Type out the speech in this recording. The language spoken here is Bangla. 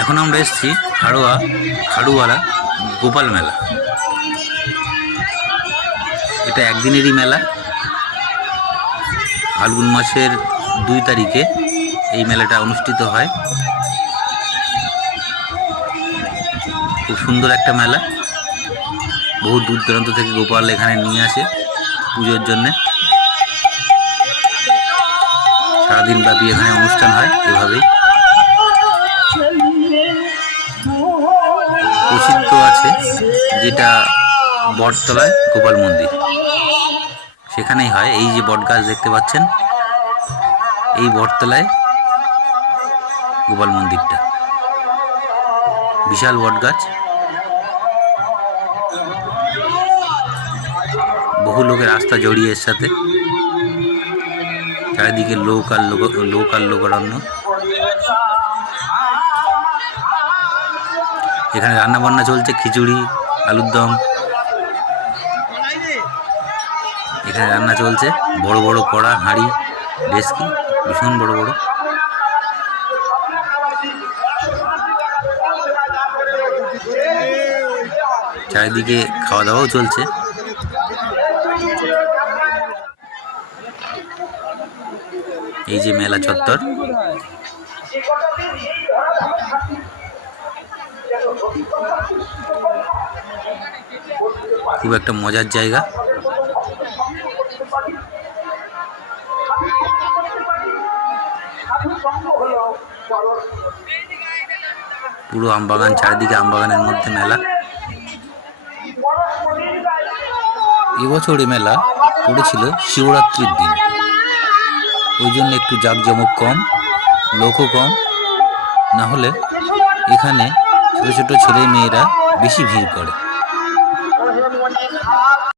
এখন আমরা এসেছি খাড়ুয়ারা গোপাল মেলা। এটা একদিনেরই মেলা। ফাল্গুন মাসের 2 তারিখে এই মেলাটা অনুষ্ঠিত হয়। খুব সুন্দর একটা মেলা। বহু দূর দূরান্ত থেকে গোপাল এখানে নিয়ে আসে পুজোর জন্যে। সারাদিন ব্যাপী এখানে অনুষ্ঠান হয়। এভাবেই প্রসিদ্ধ আছে যেটা বটতলায় গোপাল মন্দির, সেখানেই হয়। এই যে বট গাছ দেখতে পাচ্ছেন, এই বটতলায় গোপাল মন্দিরটা, বিশাল বট গাছ। বহু লোকের আস্থা জড়িয়ে এর সাথে। চারিদিকে লোক আর লোকারণ্য। এখানে রান্না বান্না চলছে, খিচুড়ি, আলুর দম। এখানে রান্না চলছে, বড় বড় কড়া, হাঁড়ি, ডেস্কি, ভীষণ বড় বড়। চারিদিকে খাওয়া দাওয়াও চলছে। এই যে মেলা চত্বর, খুব একটা মজার জায়গা। পুরো আমবাগান, চারিদিকে আমবাগানের মধ্যে মেলা। এবছর এই মেলা পড়েছিল শিবরাত্রির দিন, ওই জন্য একটু জাঁকজমক কম, লোকও কম। না হলে এখানে ছোট ছোট ছেলে মেয়েরা বেশি ভিড় করে।